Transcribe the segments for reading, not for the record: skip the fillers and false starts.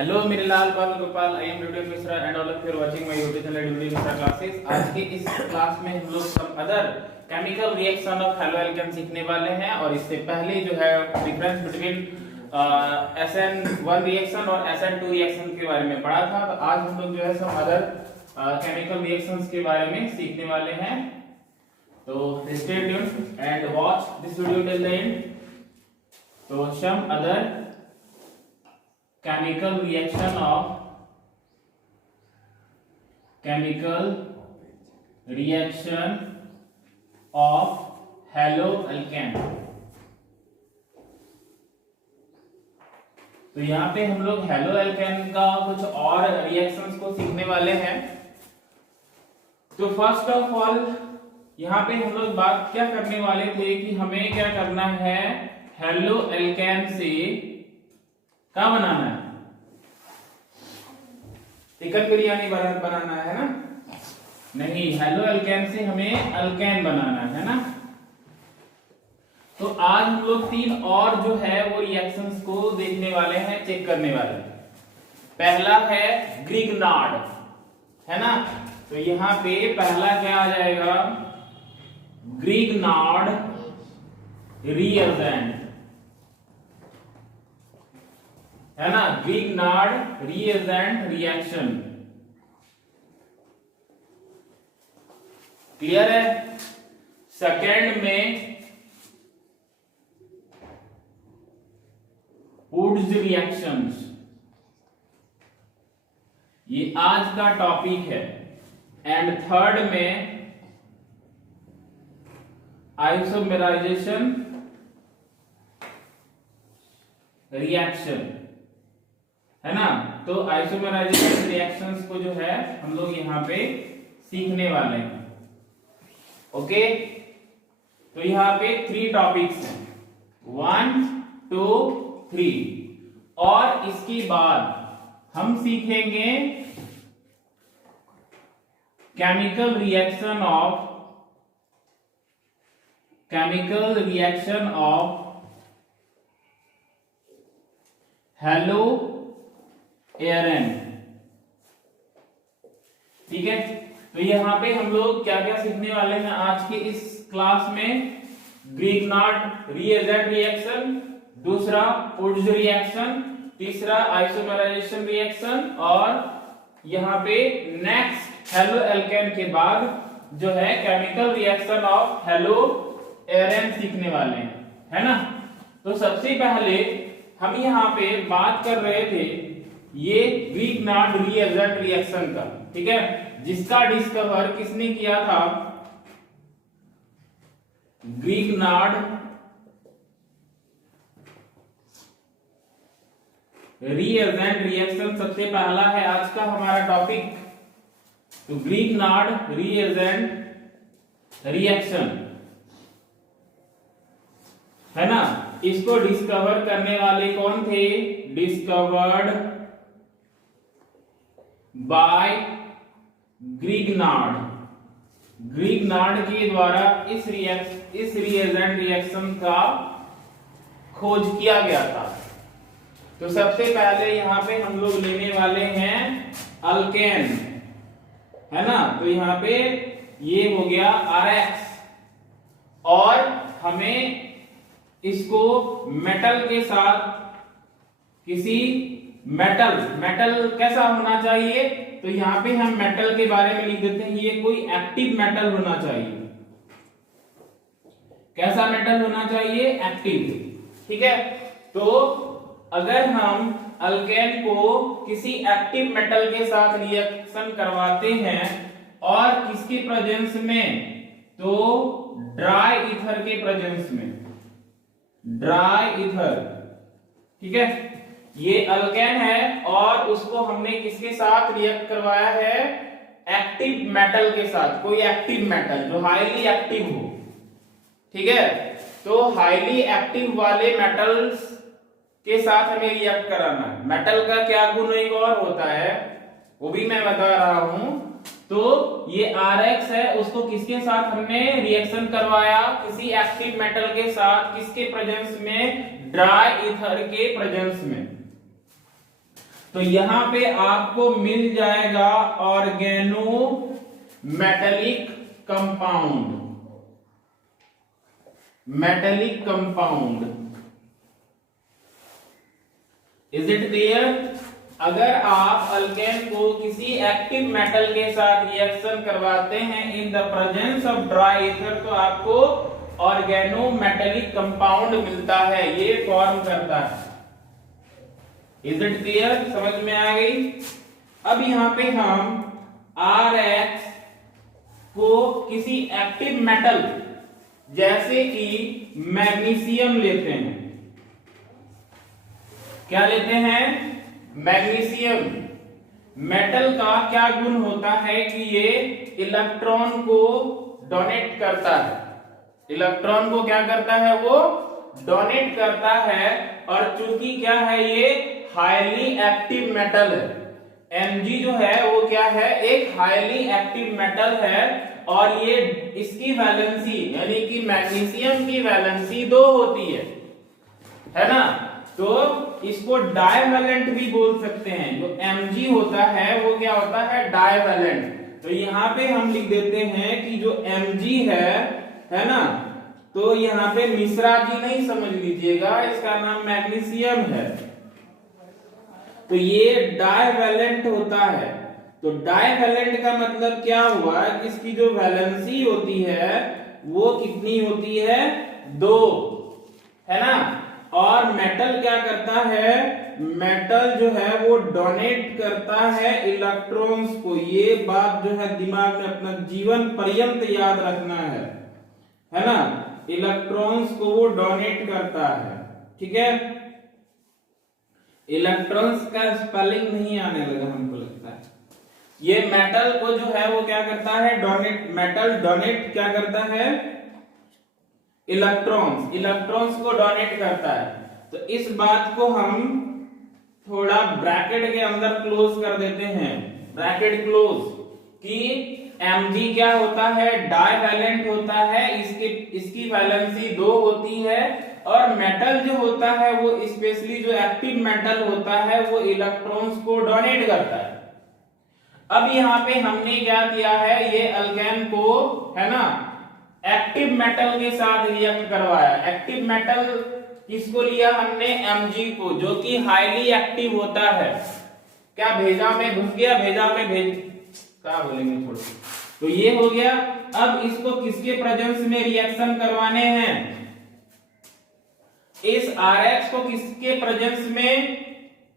Hello मेरे लाल बाल गोपाल, I am Duty Mishra and all of you are watching my YouTube channel Duty Mishra classes. आज के इस क्लास में हम लोग some other chemical reaction of haloalkane सीखने वाले हैं। और इससे पहले जो है डिफरेंस बिटवीन SN1 रिएक्शन और SN2 रिएक्शन के बारे में पढ़ा था। तो आज हम लोग जो है सम अदर केमिकल रिएक्शंस के बारे में सीखने वाले हैं। तो stay tuned and watch this video till the end. तो some other chemical reaction of haloalkane। तो यहाँ पे हम लोग haloalkane का कुछ और रिएक्शंस को सीखने वाले हैं। तो फर्स्ट ऑफ ऑल यहाँ पे हम लोग बात क्या करने वाले थे कि हमें क्या करना है, haloalkane से क्या बनाना है, चिकन बिरयानी बनाना है ना? नहीं, हेलो एल्केन से हमें अल्केन बनाना है ना। तो आज हम लोग तीन और जो है वो रिएक्शंस को देखने वाले हैं, चेक करने वाले हैं। पहला है ग्रिग्नार्ड, है ना। तो यहाँ पे पहला क्या आ जाएगा, ग्रिग्नार्ड रिएजेंट, है ना। ग्रिग्नार्ड रिएजेंट रिएक्शन, क्लियर है। सेकेंड में वुड्स रिएक्शंस, ये आज का टॉपिक है। एंड थर्ड में आइसोमेराइजेशन रिएक्शन, है ना। तो आइसोमेराइजेशन रिएक्शंस को जो है हम लोग यहाँ पे सीखने वाले हैं। ओके, तो यहाँ पे 3 टॉपिक्स हैं, 1 2 3। और इसके बाद हम सीखेंगे केमिकल रिएक्शन ऑफ हेलो एरन, ठीक है। तो यहाँ पे हम लोग क्या क्या सीखने वाले हैं आज के इस क्लास में, ग्रिग्नार्ड रिएजेंट रिएक्शन, दूसरा वुड्स रिएक्शन, तीसरा आइसोमेराइजेशन रिएक्शन, और यहाँ पे नेक्स्ट हेलो एल्केन के बाद जो है केमिकल रिएक्शन ऑफ हेलो एरन सीखने वाले हैं, है ना। तो सबसे पहले हम यहाँ पे बात कर रहे थे ये ग्रिग्नार्ड रिएजेंट रिएक्शन का, ठीक है, जिसका डिस्कवर किसने किया था, ग्रिग्नार्ड रिएजेंट रिएक्शन सबसे पहला है आज का हमारा टॉपिक। तो ग्रिग्नार्ड रिएजेंट रिएक्शन, है ना। इसको डिस्कवर करने वाले कौन थे, डिस्कवर्ड बाय ग्रिग्नार्ड। ग्रिग्नार्ड के द्वारा इस रिएजेंट रिएक्शन का खोज किया गया था। तो सबसे पहले यहाँ पे हम लोग लेने वाले हैं अल्केन, है ना। तो यहाँ पे ये हो गया RX, और हमें इसको मेटल के साथ, किसी मेटल कैसा होना चाहिए, तो यहाँ पे हम मेटल के बारे में लिख देते हैं, ये कोई एक्टिव मेटल होना चाहिए। कैसा मेटल होना चाहिए, एक्टिव, ठीक है। तो अगर हम अल्केन को किसी एक्टिव मेटल के साथ रिएक्शन करवाते हैं और किसके प्रेजेंस में, तो ड्राई ईथर के प्रेजेंस में, ड्राई ईथर, ठीक है। ये अल्केन है और उसको हमने किसके साथ रिएक्ट करवाया है, एक्टिव मेटल के साथ, कोई एक्टिव मेटल जो हाईली एक्टिव हो, ठीक है। तो हाईली एक्टिव वाले मेटल्स के साथ हमें रिएक्ट कराना है। मेटल का क्या गुण एक और होता है, वो भी मैं बता रहा हूं। तो ये RX है, उसको किसके साथ हमने रिएक्शन करवाया, किसी एक्टिव मेटल के साथ, किसके प्रेजेंस में, ड्राई ईथर के प्रेजेंस में। तो यहां पे आपको मिल जाएगा organometallic compound, metallic compound. Is it clear? अगर आप अल्केन को किसी एक्टिव मेटल के साथ रिएक्शन करवाते हैं in the presence of dry ether, तो आपको ऑर्गेनो मेटेलिक कंपाउंड मिलता है, ये फॉर्म करता है। Is it clear? समझ में आ गई? अब यहां पे हम RX को किसी एक्टिव मेटल जैसे कि मैग्नीशियम लेते हैं। क्या लेते हैं? मैग्नीशियम। मेटल का क्या गुण होता है कि ये इलेक्ट्रॉन को डोनेट करता है। इलेक्ट्रॉन को क्या करता है? वो डोनेट करता है। और चूंकि क्या है, ये हाईली एक्टिव मेटल है, Mg जो है वो क्या है? एक हाईली एक्टिव मेटल है। और ये इसकी वैलेंसी यानी कि मैग्नीशियम की वैलेंसी 2 होती है ना? तो इसको डाइवैलेंट भी बोल सकते हैं। जो Mg होता है वो क्या होता है? डाइवैलेंट। तो यहां पे हम लिख देते हैं कि जो Mg है ना, तो यहां पे मिश्रा जी नहीं समझ लीजिएगा, इसका नाम मैग्नीशियम है। तो ये डाइवैलेंट होता है। तो डाइवैलेंट का मतलब क्या हुआ कि इसकी जो वैलेंसी होती है वो कितनी होती है? 2, है ना? और मेटल क्या करता है? मेटल जो है वो डोनेट करता है इलेक्ट्रॉन्स को। ये बात जो है दिमाग में अपना जीवन पर्यंत याद रखना है ना? इलेक्ट्रॉन्स को वो डोनेट करता है, ठीक है? इलेक्ट्रॉन्स का स्पेलिंग नहीं आने लगा हमको लगता है। ये मेटल को जो है वो क्या करता है? डोनेट। मेटल डोनेट क्या करता है? इलेक्ट्रॉन्स। इलेक्ट्रॉन्स को डोनेट करता है। तो इस बात को हम थोड़ा ब्रैकेट के अंदर क्लोज कर देते हैं, ब्रैकेट क्लोज, कि Mg क्या होता है? डाइवैलेंट होता है, इसकी वैलेंसी 2 होती है। और मेटल जो होता है वो स्पेशली जो एक्टिव मेटल होता है वो इलेक्ट्रॉन्स को डोनेट करता है। अब यहाँ पे हमने क्या किया है? ये अल्केन को, है ना, एक्टिव मेटल के साथ रिएक्ट करवाया। एक्टिव मेटल किसको लिया हमने? Mg को, जो कि हाईली एक्टिव होता है। क्या भेजा में घुस गया? भेजा में भेज क्या बोलेंगे थोड़ा। तो ये हो गया। अब इसको किसके प्रेजेंस में रिएक्शन करवाने हैं? इस RX को किसके प्रेजेंस में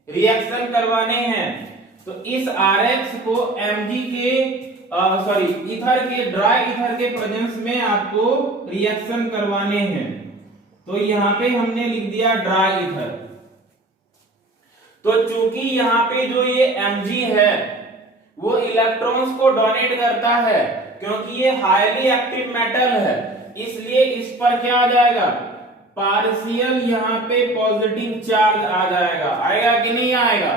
रिएक्शन करवाने हैं? तो इस RX को Mg के ईथर के, ड्राई ईथर के प्रेजेंस में आपको रिएक्शन करवाने हैं। तो यहां पे हमने लिख दिया ड्राई ईथर। तो चूंकि यहां पे जो ये Mg है वो इलेक्ट्रॉन्स को डोनेट करता है, क्योंकि ये हाईली एक्टिव मेटल है, इसलिए इस पर क्या आ जाएगा? पार्शियल यहाँ पे पॉजिटिव चार्ज आ जाएगा। आएगा कि नहीं आएगा?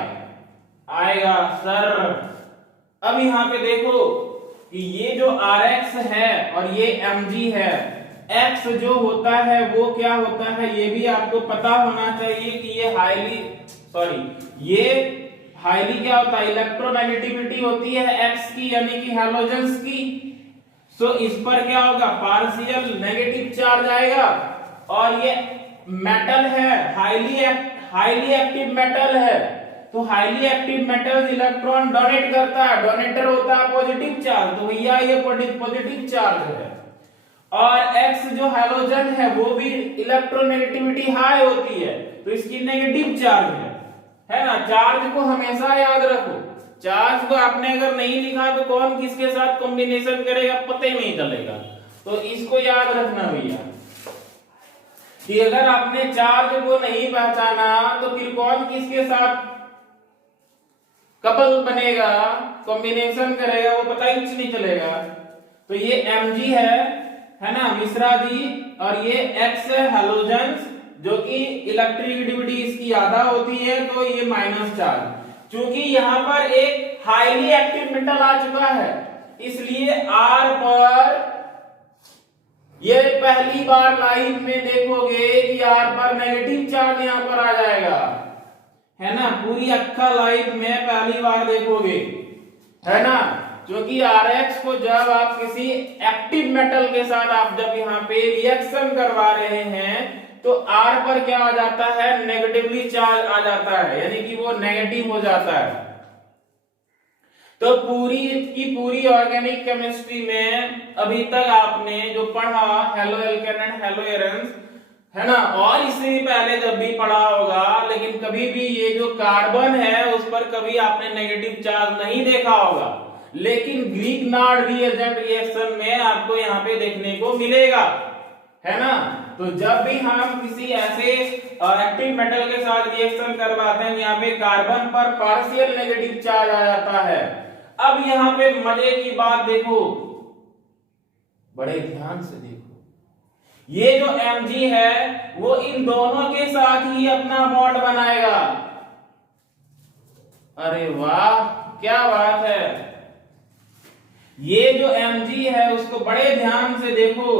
आएगा सर। अब यहाँ पे देखो कि ये जो RX है और ये Mg है, X जो होता है वो क्या होता है ये भी आपको पता होना चाहिए कि ये हाईली क्या होता है? इलेक्ट्रोनेगेटिविटी होती है X की, यानी कि हैलोजेंस की। सो इस पर क्या होगा? पार्शियल नेगेटिव चार्ज आएगा। और ये मेटल है, हाईली एक्टिव मेटल है, तो highly active metal electron donate करता है, डोनेटर होता है पॉजिटिव चार्ज, तो भैया ये पॉजिटिव चार्ज है। और X जो हैलोजन है वो भी इलेक्ट्रोनेगेटिविटी हाई होती है, तो इसकी नेगेटिव चार्ज है ना? चार्ज को हमेशा याद रखो। चार्ज को आपने अगर नहीं लिखा तो कौन किसके साथ कॉम्बिनेशन करेगा पता ही नहीं चलेगा। तो इसको याद रखना भैया कि अगर आपने चार्ज को नहीं पहचाना तो फिर कौन किसके साथ कपल बनेगा, कॉम्बिनेशन करेगा, वो पता ही नहीं चलेगा। तो ये Mg है ना, मिश्रा जी, और ये X हैलोजेंस, जो कि इलेक्ट्रिसिटी इसकी ज्यादा होती है, तो ये माइनस चार्ज। चूंकि यहाँ पर एक हाईली एक्टिव मेटल आ चुका है, इसलिए R पर ये पहली बार लाइफ में देखोगे कि R पर नेगेटिव चार्ज यहाँ पर आ जाएगा। है ना, पूरी अक्खा लाइफ में पहली बार देखोगे, है ना। क्योंकि RX को जब आप किसी एक्टिव मेटल के साथ आप जब यहाँ पे रिएक्शन करवा रहे हैं तो R पर क्या आ जाता है, नेगेटिवली चार्ज आ जाता है, यानी कि वो नेगेटिव हो जाता है। तो पूरी की पूरी ऑर्गेनिक केमिस्ट्री में अभी तक आपने जो पढ़ा halo alkane and hello arenes, है ना, और इससे भी पहले जब भी पढ़ा होगा, लेकिन कभी भी ये जो कार्बन है उस पर कभी आपने नेगेटिव चार्ज नहीं देखा होगा, लेकिन ग्रीगनार्ड रिएजेंट रिएक्शन में आपको यहाँ पे देखने को मिलेगा, है ना। तो जब भी हम किसी ऐसे एक्टिव मेटल के साथ रिएक्शन करवाते हैं यहाँ पे कार्बन पर पार्शियल नेगेटिव चार्ज आ जाता है। अब यहाँ पे मजे की बात देखो, बड़े ध्यान से देखो, ये जो Mg है वो इन दोनों के साथ ही अपना बॉन्ड बनाएगा। अरे वाह, क्या बात है। ये जो Mg है उसको बड़े ध्यान से देखो,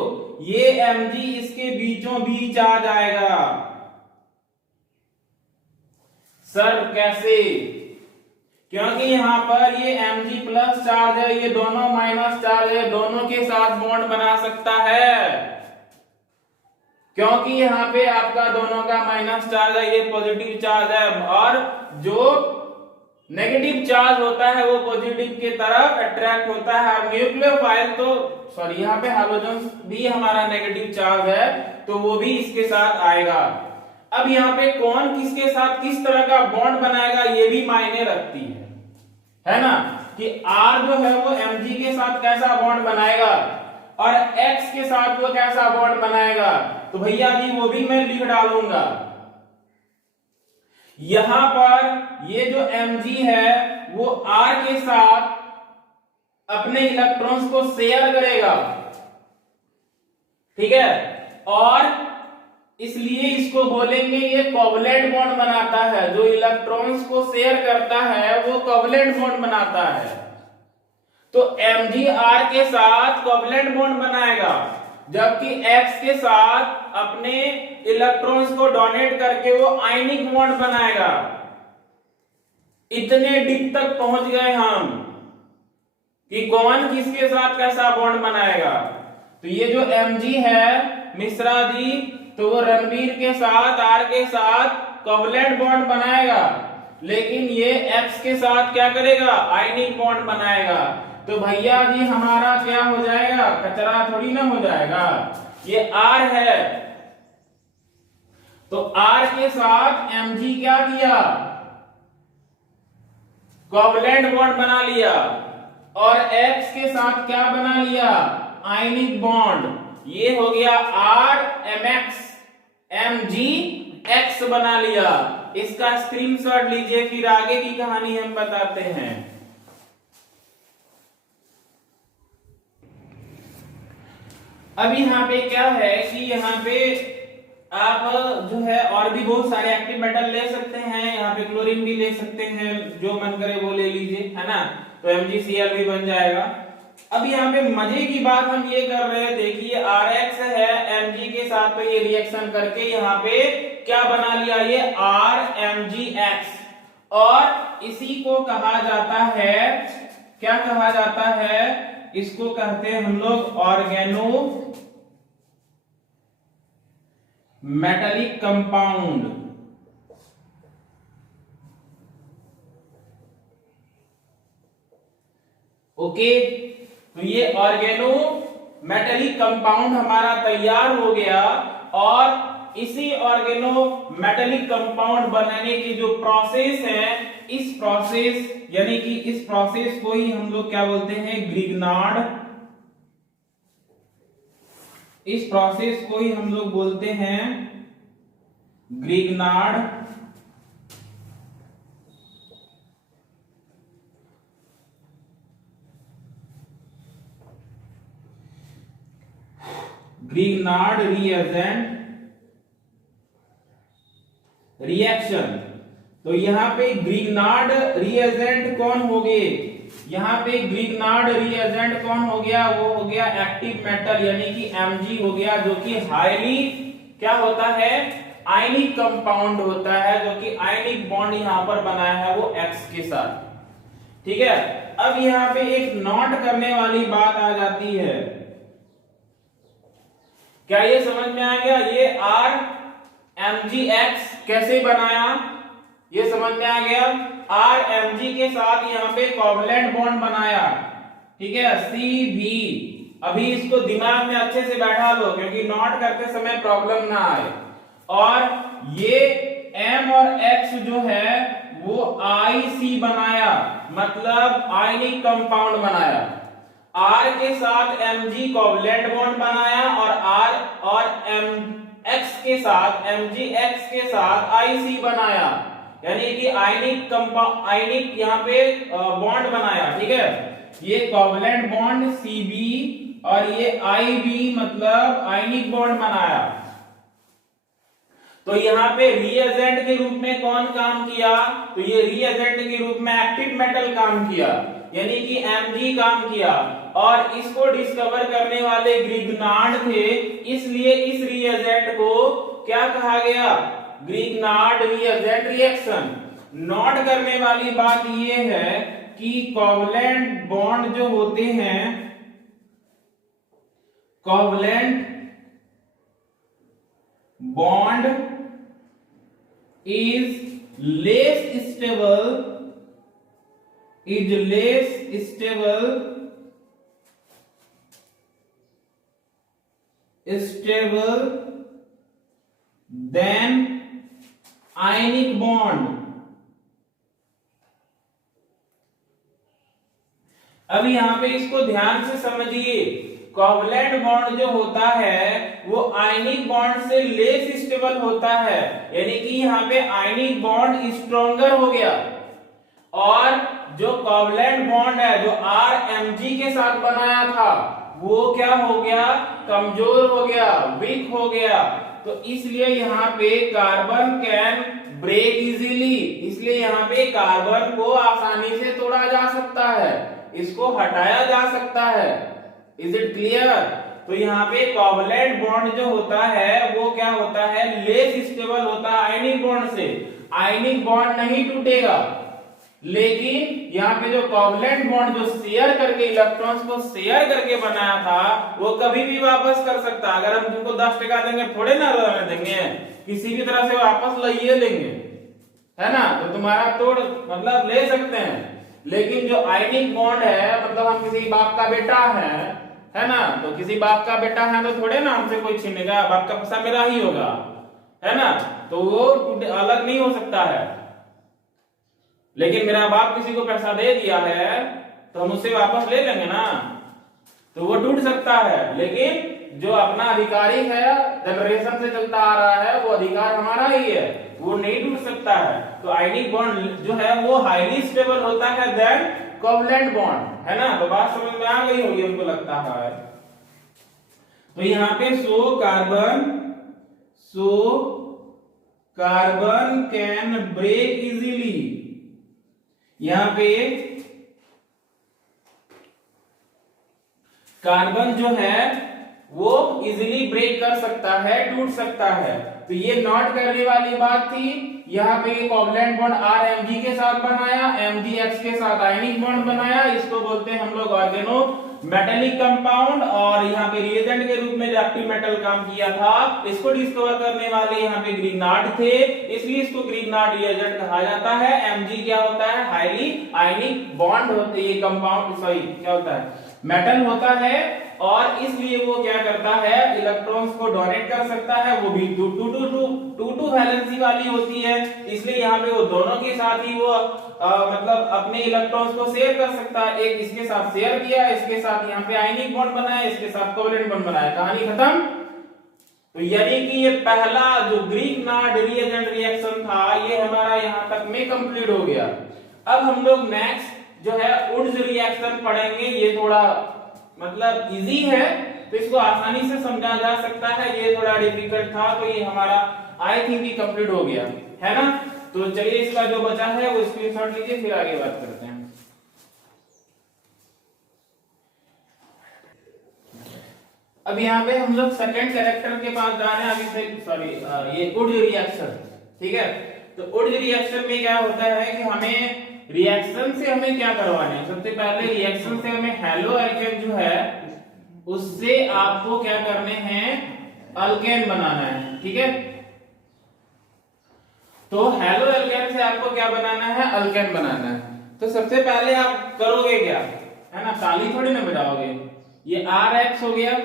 ये Mg इसके बीचों बीच आ जाएगा। सर कैसे? क्योंकि यहां पर ये Mg प्लस चार्ज है, ये दोनों माइनस चार्ज है, दोनों के साथ बॉन्ड बना सकता है, क्योंकि यहाँ पे आपका दोनों का माइनस चार्ज है, ये पॉजिटिव चार्ज है, और जो नेगेटिव चार्ज होता है वो पॉजिटिव की तरफ अट्रैक्ट होता है। न्यूक्लियोफाइल तो सॉरी, यहाँ पे हाइड्रोजन भी हमारा नेगेटिव चार्ज है तो वो भी इसके साथ आएगा। अब यहाँ पे कौन किसके साथ किस तरह का बॉन्ड बनाएगा ये भी मायने रखती है ना, कि R जो है वो Mg के साथ कैसा बॉन्ड बनाएगा और X के साथ वो कैसा बॉन्ड बनाएगा। तो भैया जी वो भी मैं लिख डालूंगा। यहां पर ये जो Mg है वो R के साथ अपने इलेक्ट्रॉन्स को शेयर करेगा, ठीक है, और इसलिए इसको बोलेंगे ये कोवलेंट बॉन्ड बनाता है। जो इलेक्ट्रॉन्स को शेयर करता है वो कोवलेंट बॉन्ड बनाता है। तो Mg R के साथ कोवलेंट बॉन्ड बनाएगा, जबकि X के साथ अपने इलेक्ट्रॉन्स को डोनेट करके वो आयनिक बॉन्ड बनाएगा। इतने डीप तक पहुंच गए हम कि कौन किसके साथ कैसा बॉन्ड बनाएगा। तो ये जो Mg है मिश्रा जी, तो वो रणवीर के साथ R के साथ कोवलेंट बॉन्ड बनाएगा, लेकिन ये X के साथ क्या करेगा, आयनिक बॉन्ड बनाएगा। तो भैया जी हमारा क्या हो जाएगा, कचरा थोड़ी ना हो जाएगा, ये R है। तो R के साथ Mg क्या किया, कोवलेंट बॉन्ड बना लिया, और X के साथ क्या बना लिया, आयनिक बॉन्ड। ये हो गया RMX, Mg X बना लिया। इसका स्क्रीनशॉट लीजिए, फिर आगे की कहानी हम बताते हैं। अब यहाँ पे क्या है कि यहाँ पे आप जो है और भी बहुत सारे एक्टिव मेटल ले सकते हैं, यहाँ पे क्लोरीन भी ले सकते हैं, जो मन करे वो ले लीजिए, है ना। तो MgCl भी बन जाएगा। अब यहाँ पे मजे की बात हम ये कर रहे थे कि ये RX है Mg के साथ, तो ये रिएक्शन करके यहाँ पे क्या बना लिया, ये RMgX, और इसी को कहा जाता है, क्या कहा जाता है, इसको कहते हैं हम लोग ऑर्गेनो मेटालिक कंपाउंड। ओके, तो ये ऑर्गेनो मेटालिक कंपाउंड हमारा तैयार हो गया, और इसी ऑर्गेनो मेटालिक कंपाउंड बनाने की जो प्रोसेस है, इस प्रोसेस यानी कि इस प्रोसेस को ही हम लोग क्या बोलते हैं, ग्रिग्नार्ड। इस प्रोसेस को ही हम लोग बोलते हैं ग्रिग्नार्ड रिएजेंट रिएक्शन। तो यहां पे ग्रिग्नार्ड रिएजेंट कौन हो गए, यहां पे ग्रिग्नार्ड रिएजेंट कौन हो गया, वो हो गया एक्टिव मेटल यानी कि Mg हो गया, जो कि हाईली क्या होता है, आयनिक कंपाउंड होता है, जो कि आयनिक एसिडिक बॉन्ड यहां पर बनाया है वो X के साथ। ठीक है, अब यहां पे एक नोट करने वाली बात आ जाती है। क्या ये समझ में आ गया? ये RMgX कैसे बनाया, ये समझ में आ गया। RMg के साथ यहां पे कोवलेंट बॉन्ड बनाया। ठीक है, CV। अभी इसको दिमाग में अच्छे से बैठा लो क्योंकि नोट करते समय प्रॉब्लम ना आए। और ये M और X जो है वो IC बनाया, मतलब आयनिक कंपाउंड बनाया। R के साथ Mg कोवलेंट बॉन्ड बनाया और R और MX के साथ MgX के साथ IC बनाया, यानी कि आयनिक यहां पे बॉन्ड बनाया। ठीक है, ये कोवलेंट बॉन्ड Cb और ये Ib मतलब आयनिक बॉन्ड बनाया। तो यहाँ पे रिएजेंट के रूप में कौन काम किया? तो ये रिएजेंट के रूप में एक्टिव मेटल काम किया, यानी कि Mg काम किया। और इसको डिस्कवर करने वाले ग्रिग्नार्ड थे, इसलिए इस रिएजेंट को क्या कहा गया? Grignard reagent reaction. नोट करने वाली बात यह है कि कोवलेंट बॉन्ड जो होते हैं, covalent bond is less stable than ionic bond। अब यहां पे इसको ध्यान से समझिए, कोवलेंट बॉन्ड जो होता है वो आयनिक बॉन्ड से लेस स्टेबल होता है, यानी कि यहाँ पे आयनिक बॉन्ड स्ट्रॉन्गर हो गया। और जो कोवलेंट बॉन्ड है जो RMg के साथ बनाया था वो क्या हो गया? कमजोर हो गया, वीक हो गया। तो इसलिए यहाँ पे कार्बन कैन ब्रेक इजीली, इसलिए यहाँ पे कार्बन को आसानी से तोड़ा जा सकता है, इसको हटाया जा सकता है। Is it clear? तो यहाँ पे कोवलेंट बॉन्ड जो होता है वो क्या होता है? लेस स्टेबल होता है आयनिक बॉन्ड से। आयनिक बॉन्ड नहीं टूटेगा, लेकिन यहाँ पे जो कोवलेंट बॉन्ड जो शेयर करके इलेक्ट्रॉन्स को शेयर करके बनाया था वो कभी भी वापस कर सकता। अगर हम तुमको 10 टका देंगे थोड़े ना रहने देंगे, किसी भी तरह से वापस लाइए लेंगे, है ना? तो तुम्हारा तोड़ मतलब ले सकते हैं। लेकिन जो आयनिक बॉन्ड है, मतलब हम किसी बाप का बेटा है ना? तो किसी बाप का बेटा है तो थोड़े ना हमसे कोई छीनेगा, बाप का पैसा मेरा ही होगा, है ना? तो वो अलग नहीं हो सकता है। लेकिन मेरा बाप किसी को पैसा दे दिया है तो हम उससे वापस ले लेंगे ना, तो वो टूट सकता है। लेकिन जो अपना अधिकारी है, जनरेशन से चलता आ रहा है, वो अधिकार हमारा ही है, वो नहीं टूट सकता है। तो आयनिक बॉन्ड जो है वो हाईली स्टेबल होता है देन कोवलेंट बॉन्ड, है ना? तो बात समझ में आ गई होगी हमको लगता है। तो यहाँ पे कार्बन कैन ब्रेक इजीली, यहाँ पे कार्बन जो है वो इजीली ब्रेक कर सकता है, टूट सकता है। तो ये नोट करने वाली बात थी। यहाँ पे कोवलेंट बॉन्ड RMg के साथ बनाया, MgX के साथ आयनिक बॉन्ड बनाया, इसको बोलते हैं हम लोग ऑर्गेनो मेटेलिक कंपाउंड। और यहाँ पे रिएजेंट के रूप में जो एक्टिव मेटल काम किया था, इसको डिस्कवर करने वाले यहाँ पे ग्रिग्नार्ड थे, इसलिए इसको ग्रिग्नार्ड रिएजेंट कहा जाता है। Mg क्या होता है? हाईली आयनिक बॉन्ड होते, ये कंपाउंड सॉरी क्या होता है? मेटल होता है, और इसलिए वो क्या करता है? इलेक्ट्रॉन्स को डोनेट कर सकता है, वो भी 2 वैलेंसी वाली होती है, इसलिए यहाँ पे वो दोनों के साथ ही वो मतलब अपने इलेक्ट्रॉन्स को शेयर कर सकता है। एक इसके साथ शेयर किया, इसके साथ यहाँ पे आयनिक बॉन्ड बनाया, इसके साथ कोवलेंट बॉन्ड बनाया, कहानी खत्म। तो यानी कि ये पहला जो ग्रिग्नार्ड रिएजेंट रिएक्शन था ये हमारा यहाँ तक में कंप्लीट हो गया। अब हम लोग नेक्स्ट जो है वुड्स रिएक्शन पढ़ेंगे। ये थोड़ा मतलब इजी है, तो इसको आसानी से समझा जा सकता है। ये थोड़ा डिफिकल्ट था, तो ये हमारा आई थिंक भी कंप्लीट हो गया, है ना? तो चलिए इसका जो बचा है वो स्क्रीनशॉट लीजिए, फिर आगे बात करते हैं। अब यहाँ पे हम लोग सेकंड कैरेक्टर के पास जा रहे हैं। अभी से सॉरी ये वुड्स रिएक्शन, ठीक है? तो उड्ज रिएक्शन में क्या होता है कि हमें रिएक्शन से हमें क्या करवाना है, सबसे पहले रिएक्शन से हमें हैलो एल्केन जो है उससे आपको क्या करने हैं, अल्केन बनाना है। ठीक है, तो हैलो एल्केन से आपको क्या बनाना है, अल्केन बनाना है। तो सबसे पहले आप करोगे क्या, है ना, ताली थोड़ी ना बजाओगे, ये RX हो गया।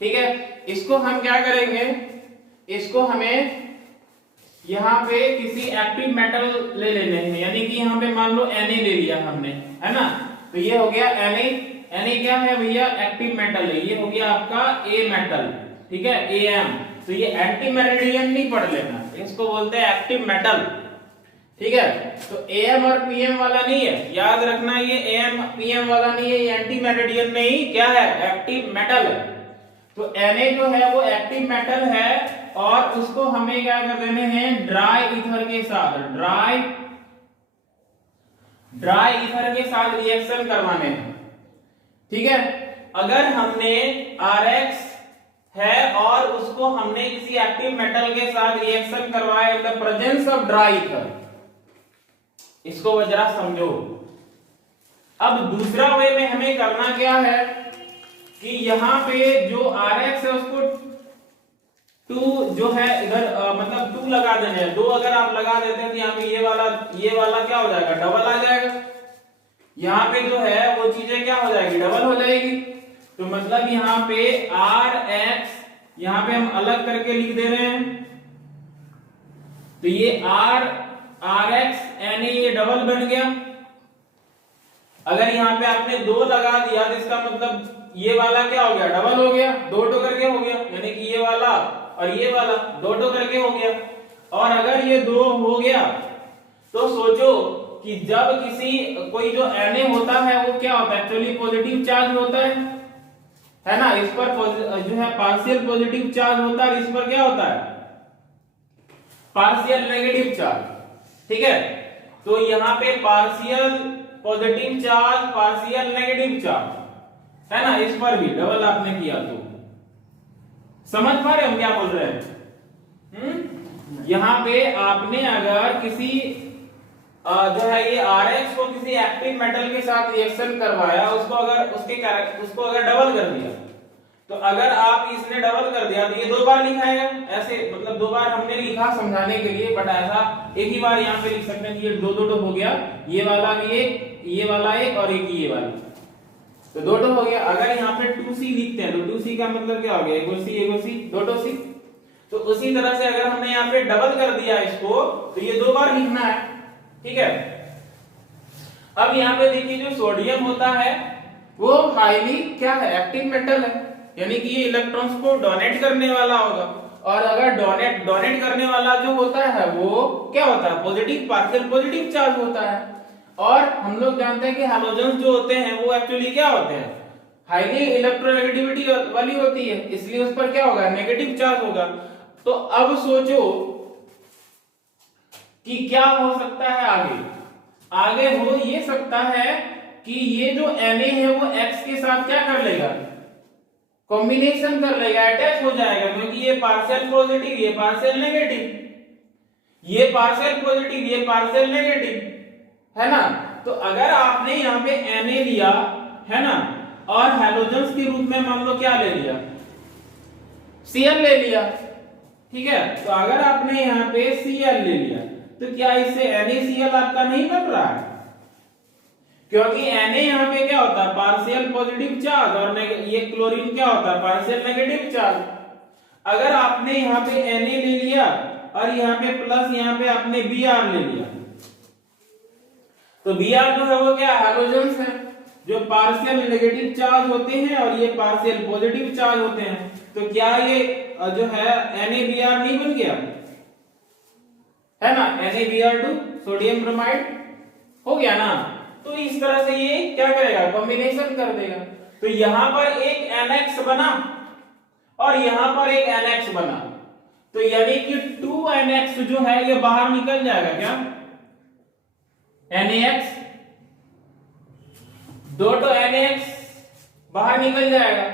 ठीक है, इसको हम क्या करेंगे, इसको हमें यहाँ पे किसी एक्टिव मेटल ले लेने हैं, यानी कि यहाँ पे मान लो Na ले लिया हमने, है ना, तो ये हो गया Na क्या है भैया, एक्टिव मेटल है, ये हो गया आपका A मेटल। ठीक है, Am, तो ये एंटी मेरिडियन नहीं पढ़ लेना, इसको बोलते हैं एक्टिव मेटल। ठीक है, तो Am और Pm वाला नहीं है, याद रखना, ये Am Pm वाला नहीं है, ये एंटी मेरिडियन नहीं, क्या है, एक्टिव मेटल है। तो Na जो है वो एक्टिव मेटल है और उसको हमें क्या कर देने हैं, ड्राई ईथर के साथ, ड्राई ईथर के साथ रिएक्शन करवाने हैं। ठीक है, अगर हमने RX है और उसको हमने किसी एक्टिव मेटल के साथ रिएक्शन करवाया in the presence of dry ether, इसको जरा समझो। अब दूसरा वे में हमें करना क्या है कि यहाँ पे जो RX है उसको 2 जो है इधर मतलब 2 लगा देने हैं, 2 अगर आप लगा देते हैं तो यहाँ पे ये वाला क्या हो जाएगा, डबल आ जाएगा। यहाँ पे जो है वो चीजें क्या हो जाएगी, डबल हो जाएगी। तो मतलब यहाँ पे RX यहाँ पे हम अलग करके लिख दे रहे हैं, तो ये RX Na ये डबल बन गया। अगर यहाँ पे आपने 2 लगा दिया तो इसका मतलब ये वाला क्या हो गया, डबल हो गया, 2 करके हो गया, यानी कि ये वाला और ये वाला 2 करके हो गया। और अगर ये 2 हो गया तो सोचो कि जब कोई जो Na होता है वो क्या होता है, एक्चुअली पॉजिटिव चार्ज होता है ना, इस पर जो है पार्शियल पॉजिटिव चार्ज होता है, इस पर क्या होता है, पार्शियल नेगेटिव चार्ज। ठीक है, तो यहाँ पे partial positive charge, partial negative charge है ना, इस पर भी डबल आपने किया तो समझ पा रहे हम क्या बोल रहे हैं। यहाँ पे आपने अगर किसी जो है ये RX को किसी एक्टिव मेटल के साथ रिएक्शन करवाया, उसको अगर डबल कर दिया, तो अगर आप इसने डबल कर दिया तो ये 2 बार लिखाएगा, ऐसे मतलब 2 बार हमने लिखा समझाने के लिए, बट ऐसा एक ही बार यहाँ पे लिख सकते हैं कि ये 2 हो गया, ये वाला भी एक, ये वाला एक और एक ये वाला, तो 2 हो गया। अगर यहाँ पे 2C लिखते हैं तो 2C का मतलब क्या हो गया, एक C 2C। तो उसी तरह से अगर हमने यहाँ पे डबल कर दिया इसको तो ये 2 बार लिखना है। ठीक है, अब यहाँ पे देखिए जो सोडियम होता है वो हाईली क्या है, एक्टिव मेटल है, यानी कि ये इलेक्ट्रॉन्स को डोनेट करने वाला होगा। और अगर डोनेट करने वाला जो होता है वो क्या होता है, पॉजिटिव, पार्शियल पॉजिटिव चार्ज होता है। और हम लोग जानते हैं कि हैलोजेंस जो होते हैं वो एक्चुअली क्या होते हैं, हाईली इलेक्ट्रोनेगेटिविटी वाली होती है, इसलिए उस पर क्या होगा, नेगेटिव चार्ज होगा। तो अब सोचो कि क्या हो सकता है आगे हो ये सकता है कि ये जो Na है वो X के साथ क्या कर लेगा, कॉम्बिनेशन कर लेगा, अटैच हो जाएगा, क्योंकि ये पार्शियल पॉजिटिव, ये पार्शियल नेगेटिव, ये पार्शियल पॉजिटिव, ये पार्शियल नेगेटिव, है ना। तो अगर आपने यहाँ पे Na लिया है ना, और हैलोजेंस के रूप में मान लो क्या ले लिया, Cl ले लिया, ठीक है, तो अगर आपने यहाँ पे Cl ले लिया तो क्या इससे NaCl आपका नहीं बन रहा है, क्योंकि Na यहाँ पे क्या होता है, पार्शियल पॉजिटिव चार्ज, और ये क्लोरीन क्या होता है, पार्शियल नेगेटिव चार्ज। अगर आपने यहाँ पे Na ले लिया और यहाँ पे प्लस यहाँ पे आपने Br ले लिया, तो Br जो है वो क्या, हैलोजेंस है जो पार्शियल नेगेटिव चार्ज होते हैं और ये पार्शियल पॉजिटिव चार्ज होते हैं। तो क्या ये जो है NaBr नहीं बन गया, है ना, NaBr2 सोडियम ब्रोमाइड हो गया ना। तो इस तरह से ये क्या करेगा, कॉम्बिनेशन कर देगा। तो यहां पर एक NX बना और यहां पर एक NX बना, तो यानी कि 2NX जो है ये बाहर निकल जाएगा, क्या NaX, 2 NaX बाहर निकल जाएगा।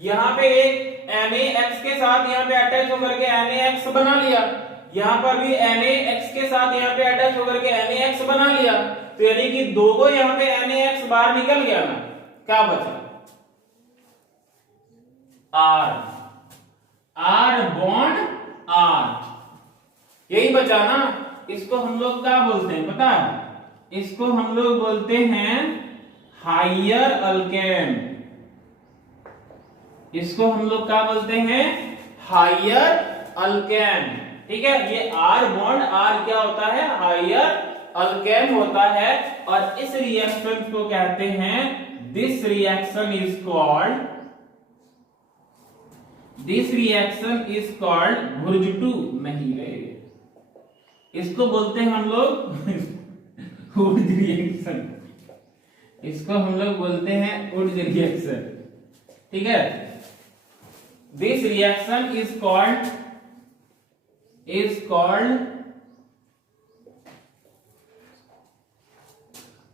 यहां पे एक NaX के साथ यहां पे अटैच होकर के NaX बना लिया, यहाँ पर भी NaX के साथ यहाँ पे अटैच होकर के NaX बना लिया, तो यानी कि दो को यहाँ पे NaX बाहर निकल गया ना, क्या बचा R, R बॉन्ड R, यही बचा ना। इसको हम लोग क्या बोलते हैं पता है? इसको हम लोग बोलते हैं हायर अल्केन। इसको हम लोग क्या बोलते हैं? Higher alkane. ठीक है, ये R बॉन्ड R क्या होता है? हायर अल्केन होता है। और इस रिएक्शन को कहते हैं, दिस रिएक्शन इज कॉल्ड भुर्ज-2 नहीं रे, इसको बोलते हैं हम लोग उर्ज रिएक्शन। इसको हम लोग बोलते हैं उर्ज रिएक्शन। ठीक है, this reaction is called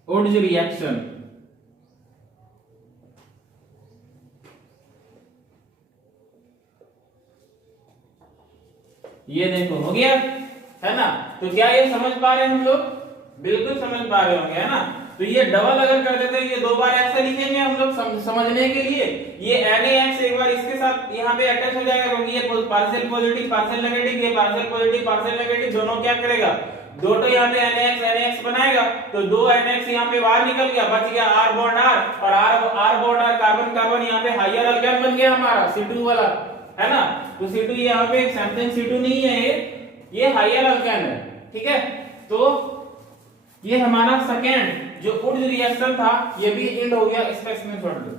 Urja reaction. ये देखो हो गया है ना। तो क्या ये समझ पा रहे हैं हम लोग? बिल्कुल समझ पा रहे होंगे, है ना। तो ये डबल अगर कर देते हैं, ये दो बार ऐसे लिखेंगे हम लोग समझने के लिए। ये NaX एक बार इसके साथ यहाँ पे अटैच हो जाएगा, क्योंकि ये पार्शियल पॉजिटिव पार्शियल नेगेटिव, ये पार्शियल पॉजिटिव पार्शियल नेगेटिव दोनों क्या करेगा? दो तो यहाँ पे NaX बनाएगा, तो दो NaX यहाँ पे बाहर निकल गया, बच गया R बॉन्ड R, और R bond R carbon carbon यहाँ पे हायर अल्केन बन गया हमारा C2 वाला, है ना। तो C2 यहाँ पे सैमसंग C2 नहीं है, ये हायर अल्केन है। ठीक है, तो ये हमारा सेकेंड जो उर्ज रिएक्शन था, ये भी एंड हो गया, इसका इसमें छोड़ दो।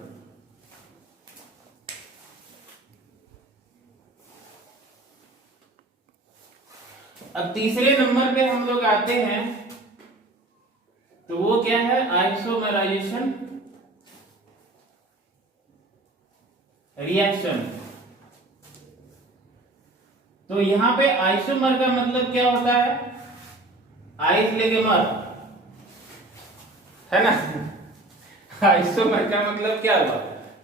अब तीसरे नंबर पे हम लोग आते हैं, तो वो क्या है? Isomerization reaction. तो यहां पे आइसोमर का मतलब क्या होता है? आइस लेके मर, है ना। आइसोमर का मतलब क्या हुआ?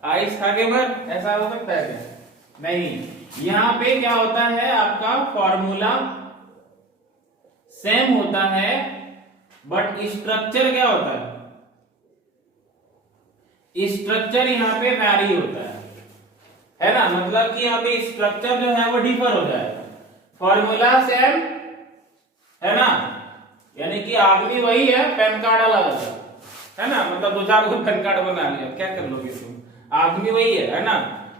आइस खा के मर, ऐसा हो सकता है क्या? नहीं, यहां पे क्या होता है? आपका फॉर्मूला सेम होता है, बट स्ट्रक्चर क्या होता है? स्ट्रक्चर यहां पे वैरी होता है ना। मतलब कि यहाँ पे स्ट्रक्चर जो है वो डिफर हो जाएगा। फॉर्मूला सेम है ना, यानी कि आदमी वही है, पैन कार्ड अलग है ना। मतलब दो चार को पैन कार्ड बना लिया, क्या कर लोगे तुम? आदमी वही है ना।